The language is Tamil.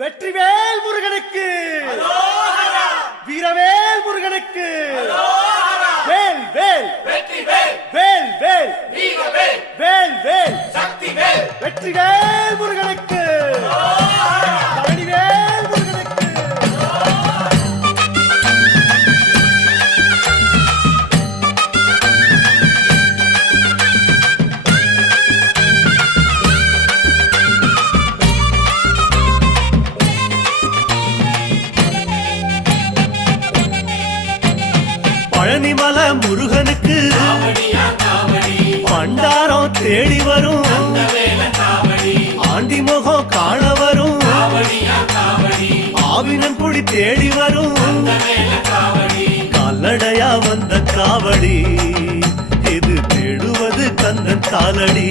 வெற்றிவேல் முருகனுக்கு, வீரவேல் முருகனுக்கு, வேல் வேல் வேல் வேல் வேல் வேல் வெற்றிவேல் முருகனுக்கு, பழனிவேல் முருகனுக்கு. பழனிமல முருகனுக்கு பண்டாரம் தேடி வரும், ஆண்டி முகம் காண வரும், ஆவினன் குடி தேடி வரும், கால்நடையா வந்த காவடி இது தேடுவது கந்தன் காலடி.